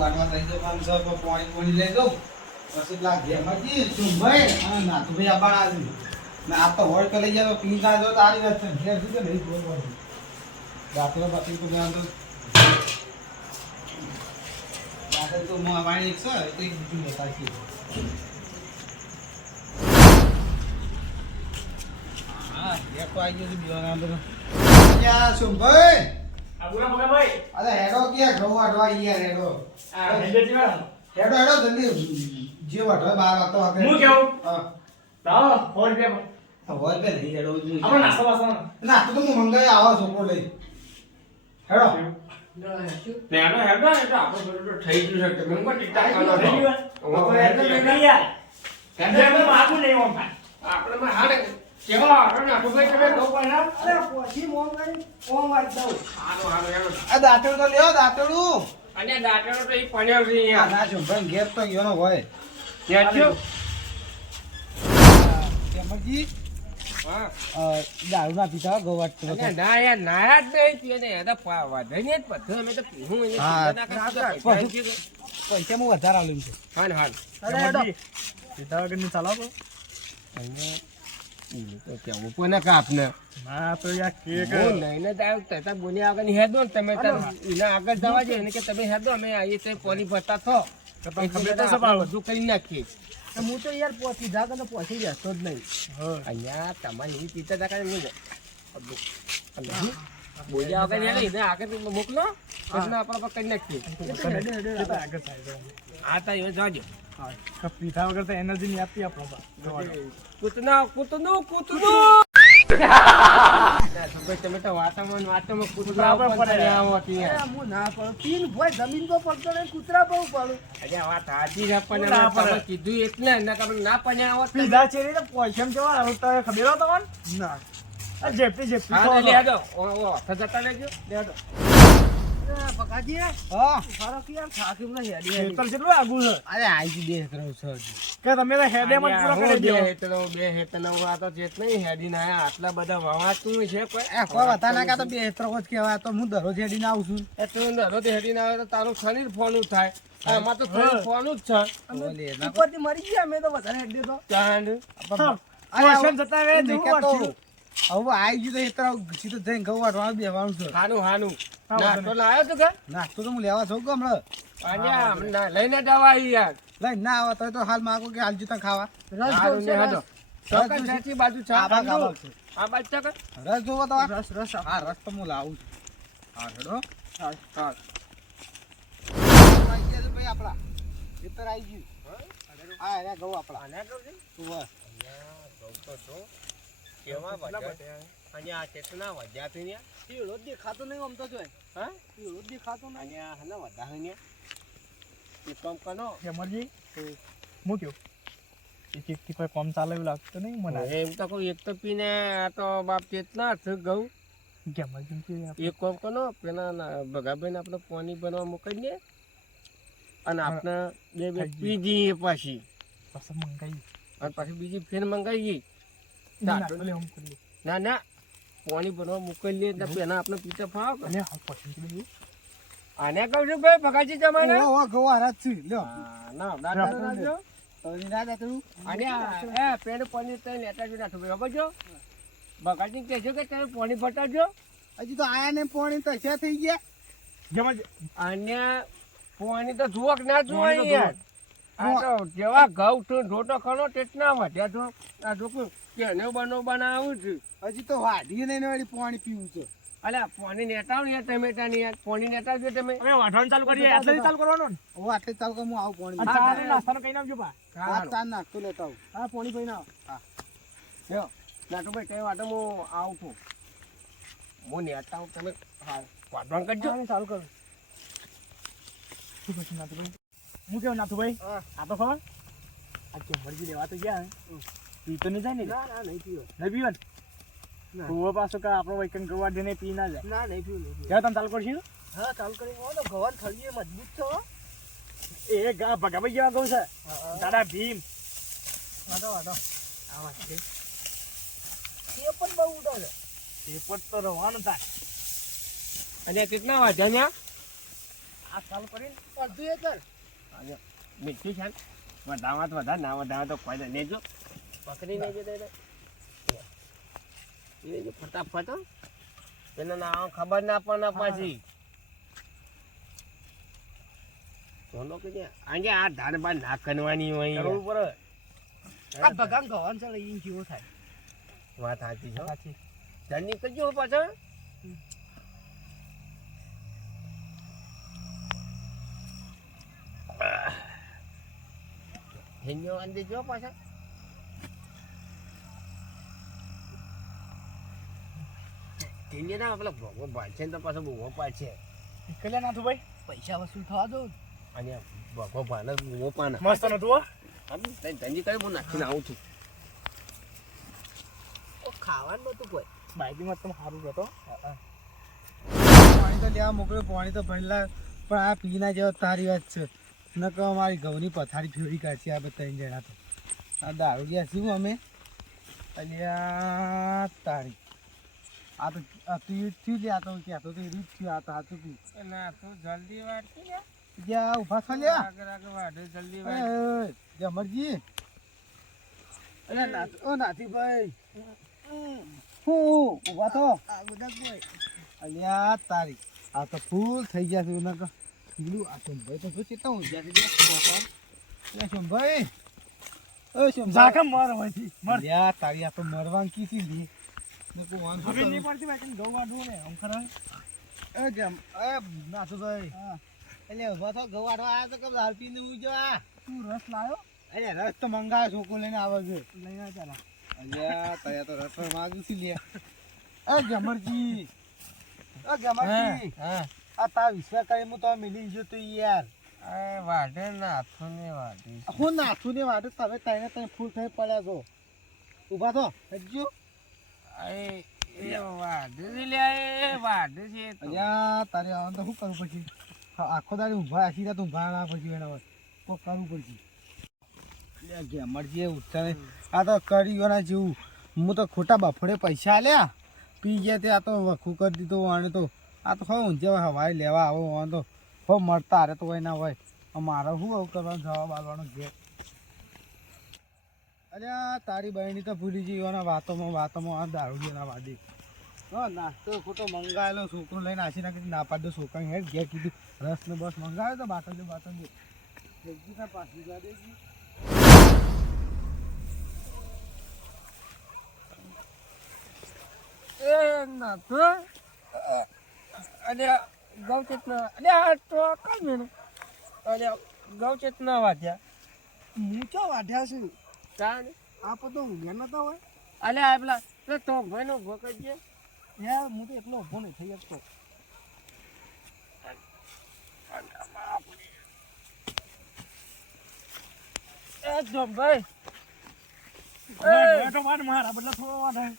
વાટવા થઈ જાય પાંચસો પાણી પાણી લઈ દઉં પછી પેલા ઘેરમાંથી ચુંભાઈ અને નાથુભાઈ આબાણ આવી ને આ તો હોળ લઈ જાય તો પી ના જો તો આરી વાત છે. ઘેર સુધી નહીં બોલ દાખલો બાકી તો મેં તો રાત્રે તો હું અમારી એક છે તો એક બીજું બતાવી હા એક આવી ગયો છે, બીવાના અંદર શું ચુંભાઈ ભાઈ. અરે હેડો ક્યાં? ઘઉં વાટવા યાર હેડો. આ હેડે જીવા હેડો હેડો જલ્દી. જે વાટવા બાર વાગે હું કેવું? હા. ફોન પે તો હોય નહીં હેડો આપણે નાસ્તો વાસ્તો તો હું મંગાઈ આવો છોકરો લઈ. હેડો. નેનો હેડો આપણે થઈ ગયું છે મને પણ ટીટા થઈ કરો ગયું. તો. આપણે હેડે લઈ લઈ યાર. હેડે. માગું નહીં ઓમ આપણે માં હાડે દાંતેડું તો લ્યો દાંતેડું. અને દાંતેડો તો ઈ પડ્યો છે ના છું ભાઈ ઘેર તો ગયો હોય. દારૂ ના પીતા ગૌ ના યાર જ નહીં પૈસા હું વધારે આવું છું. હાલ હાલ. અરે વગરની ચલાવો કોને આગળ હેદો ને તમે એના આગળ જવા એને કે તમે હેદો અમે આવીએ તો પોલી થો તો બધું કરી નાખીએ હું તો યાર પહોંચી જાગ તો પહોંચી જતો જ નહીં અહીંયા તમારે એવી પીતા તા કાંઈ નહીં જાય. બોલ્યા વગર હેડે એને આગળ મોકલો પછી આપણે પર કરી નાખીએ. આ તા એ જાજો. પીધા વગર તો એનર્જી નહીં આપતી આપણે કૂતના ના પડું. પીન જમીન પર પડતો નહીં કૂતરા બહુ પડું? અરે આ વાત સાચી છે પણ ના હવે તમે પડે. કીધું એટલે તમે ના પડ્યા ને ખબર હો તમને ના આ જેપટી જેપટી હા, તો તો લે દો. ઓ, ઓ, હાથે જતા લેજો. લે દો. પકાજી. હા. ફરક યાર થાકી મને હેડી હેડી. ખેતર કેટલું આગું છે. અરે આઈ બે કરો છો કે તમે તો પૂરો કરી હું દો બે હેતનો, બે હેતનો, આ તો ચેત નહીં. હેડીને આયા. આટલા બધા વવાતું છે કોઈ. એ કોઈ વતા ના કાતો બે હેતરો જ કહેવાય. તો હું દરરોજ હેડીને આવું છું. એ તું દરરોજ હેડીને આવે તો તારું શરીર ફોનું થાય. આમાં તો શરીર ફોનું જ છે. ઉપરથી મરી ગયા મેં તો વધારે હેડી તો. ચાંદ. જતા રહે જેવું. હવે આઈ ગયું તો હેતરો સીધો જઈને ઘઉં વાટવાનું બેવાનું છે. હાનું હાનું. નાસ્તો લાવ્યો તો કે? નાસ્તો તો હું લેવા છું કે હમણાં? લઈને જવા આવી યાર. લઈને ના આવે તો તો હાલ માગો કે હાલ જૂતા ખાવા. રસ ને હાલો. ચોક્કસ સાચી બાજુ ચા આ બાગ આ બાજુ ચા રસ જોવો તો રસ રસ હા રસ તો હું લાવું છું. હા હેડો. હા. હા. ભાઈ આપણા. ખેતર આવી ગયું. હા? એને ઘઉં આપણા. આને છે? તું બસ અહીંયા તો છું. કેવા વધ્યા? અહીંયા આ કેટલા વધ્યા છે ને? પીળો જ દેખાતો નહીં આમ તો જોય. હા? પીળો જ દેખાતો નહીં. અહીંયા હને વધારે ને? એક કામ કરો. હેમરજી હું એક એક થી કોઈ કોમ ચાલે એવું લાગતું નહીં મને? એમ તો કહું, એક તો પીને આ તો બાપ કેટલા હેમરજી એક કામ કરો પેલા ના- ભગાભાઈને આપણે પાણી બનવા મોકલી દે અને આપણે બે બે થઈ પી જઈએ પાછી. પાછા મંગાઈ. અને પાછી બીજી ફેર મંગાવીએ ના ના ના પાણી ભરવા મોકલી એટલે પેલા આપણે પીતા ફાવ અને કરી આને કહું છું ભાઈ ભગાજી જમાને ઓ ઘઉં હારા લ્યો હા, ના. તો અને એ પાણી તો લેતા જ નાખો ભગાજી કહેજો કે તમે પાણી પટાવજો હજી તો આયા ને પોણી તો છે થઈ ગયા અને પાણી તો જુઓ ના જુઓ યાર આ તો જેવા ઘઉં ઢોટો ખરો તેટલા વધ્યા તો આ જોકું કેને બનો બનાવું છું. હજી તો વાઢી નહીં વાળી પાણી પીવું છું. અલ્યા પાણી નેટાવ ને ટમેટા ની યાર પાણી નેટાવજો તમે? અમે વાંઢવાનું ચાલુ કરીએ એટલે ચાલુ કરવાનો ને? હવે આટલે ચાલુ કે હું આવું પાણી આ ચા ને નાસ્તાનું કઈ નાખજો બા? આ ચાર નાખતો લેતા આવું. હા પાણી પીને આવો. નાટો ભાઈ કઈ વાટો હું આવું છું. હું નેટાવ તમે હા વાટવાનું કરજો. ચાલુ કરો. શું પછી નાથુભાઈ? હું કેવું નાથુભાઈ? હા. આ તો ખબર? આ કે મરજી લેવા તો ગયા હે પી તો નહીં જાય ને? ના ના નહીં પીવો. નહીં પીવો ને. તો પાછો કે આપણો વૈકન કરવા દે પી ના જાય. ના નહીં પીવું નહીં પીવું. ક્યાં તમે ચાલુ કરશું? હા ચાલુ કરી તો ગવાન થળીએ મજબૂત છો એ ગા ભગાભાઈ જેવા કહું છે. દાદા ભીમ. વાટો વાટો આ વાત છે. એ પણ બહુ ઉડો છે. એ પણ તો રવાનું થાય. અને કેટલા વાગ્યા ન્યા? આ ચાલુ કરીને અડધું એકર. મીઠું છે તો વધારે ના વધારવા તો કોઈ નહીં. જો. પકડી લેજો દે એ જો ફટાફટ હો. ના ખબર ના પણ પાછી. જોનો કે આજે આ ધાર બાર ના કરવાની હોય કરવું પડે. આ બગામ ગવાન ચાલે ઈન જીવો થાય? વાત સાચી છે સાચી. જલ્દી કરજો પાછા. હેન્યો અંદર જો પાછા. હેન્યો ના પેલા ભોગો ભાઈ તો પાછો બહુ પાછે કલ્યાણ નાથું ભાઈ? પૈસા વસૂલ થવા દો અને ભોગો ભાને બહુ પાન. મસ્ત નતું હો. ધંધી કરી હું નાખીને આવું છું. ખાવાનું નતું કોઈ. બાઈકમાં તો સારું હતો પાણી તો લેવા મોકલ્યો પાણી તો ભરેલા પણ આ પીના જેવો તારી વાત છે. ન કહો મારી ઘઉંની પથારી ફેરી કાઢશે આ બધા જણા તો. આ દારૂ ગયા છીએ અમે. અલ્યા તારી. આ તો આ તું થયું લે આ તો કહેતો તો જ થયું આ તો હાથું તું ના તું જલ્દી વાળતી જ્યાં ઊભા થા લ્યા. આગળ આગળ વાઢે જલ્દી એ, એ, મરજી. અરે નાથ ઓ નાથીભાઈ. હું ઊભા તો અલ્યા તારી આ તો ફૂલ થઈ ગયા છે એના કીધું આ શંભાઈ તો શું ચેતા હું ગયા છે શંભાઈ ઓ શંભાઈ મારો ભાઈથી મર. અલ્યા તારી આ તો મરવાન કીધી ખબર નહીં. પડતી ભાઈ ગૌ વાઢવું ને આમ ખરા? એ જેમ એ નાથુભાઈ એટલે ઊભા થો ગવાડો આવ્યો તો કે દાળ પીને હું જો આ? તું રસ લાવ્યો અરે રસ તો છોકરો લઈને આવે છે. લઈને ચાલો અલ્યા તયા તો રસ માંગુ છું લે એ ગમરજી. એ ગમરજી. હા આ તા વિશ્વા કરી હું તો મિલી ગયો તો યાર. એ વાઢે નાથું ને વાઢી હું નાથું ને વાટે તમે તઈને તને ફૂલ થઈ પડ્યા છો. ઊભા તો હજુ તારે આમ તો શું કરવું પછી આખો તારે ઊભા આશી રાત ઊભા ના પછી એના તો કરવું પડશે. ગેમરજી ઉઠતા આ તો કરીઓના જેવું. હું તો ખોટા બફડે પૈસા આલ્યા. પી ગયા આ તો વખું કરી દીધું આને તો. આ તો હવે ઊંઝે હવાઈ લેવા આવો તો હો, મળતા અરે તો હોય ના હોય. મારે શું આવું કરવાનું, જવાબ આવવાનો ઘેર અરે તારી બહેની તો ભૂલી જઈવાના વાતોમાં વાતોમાં આ દારૂડિયાના વાદી. હા, નાસ્તો ખોટો મંગાવેલો છોકરો લઈને આશી નાખી ના પાડ્યો છોકરા હેડ ઘેર કીધું રસ ને બસ મંગાવ્યો તો બાટલ બાટલ જલ્દી કા પાછી દેજી. એ તો અરે ગૌચેતના, અરે આ તો કઈ મેનું અરે ગૌચેતના વાધ્યા હું ચો વાઢ્યા છું? તાણ. આ તો ઊંઘ્યા નતા હોય. અલે આ પેલા પેલા તો ભાઈનો ભોકજ છે. યાર હું તો એટલો ઊભો નહીં થઈ શકતો એ તો ભાઈ મારા બદલે થોડો વાઢ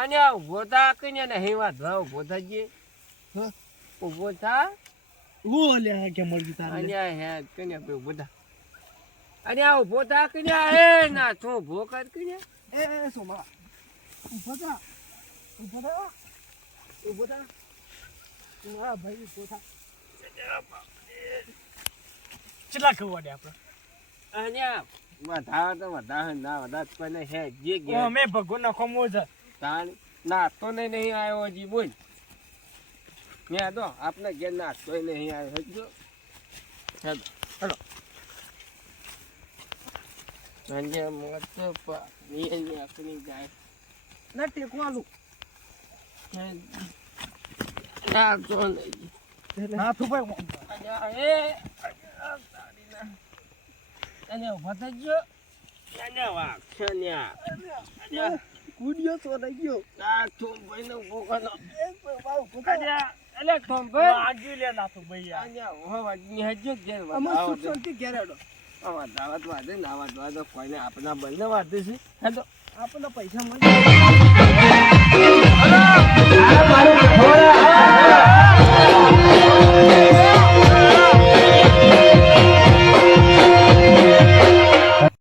અને આ ઊભો થા કઈને નહીં વાંધવા ઊભો થજે ઊભો થા. હું લે કે મળી તારે અને હે કઈને ઊભો થા. અને આ ઊભો થા કઈને એ ના તું ઊભો કર કઈને એ એ સોમા. ઊભો થા. ઊભો થા. ઊભો થા. હા ભાઈ ઊભો થા. કેટલા ખવું દે આપણે? અહીંયા વધારે તો વધારે ના વધારે કોઈને હે જે ઓ ગયા. અમે ભગવાન નાખો મોજ તાણ નાસ્તો ને નહીં આવ્યો હજી બોલ. મેં તો આપને ઘેર નાસ્તો નહીં આવ્યો હજો. Hello hello. સાંજે મત પાણી આખરી જાય ના ટેકવાનું ના તો નહીં ના તું ભાઈ અને થઈ ગયો. અને ને આ. કુડિયો રહી ગયો. આ થોંભાઈ ને ઊભો કરો એ ભાઈ ઊભો થા અરે અલે થોંભાઈ. આગી લે નાથું ભાઈ અને હવે વાગી હજુ ઘેર અમાર વધાવો સુખ ઘેર હેડો આવા દાવત વાદે ના વાત વાદે કોઈને આપણા બંને વાદે છે. હે પૈસા મળી.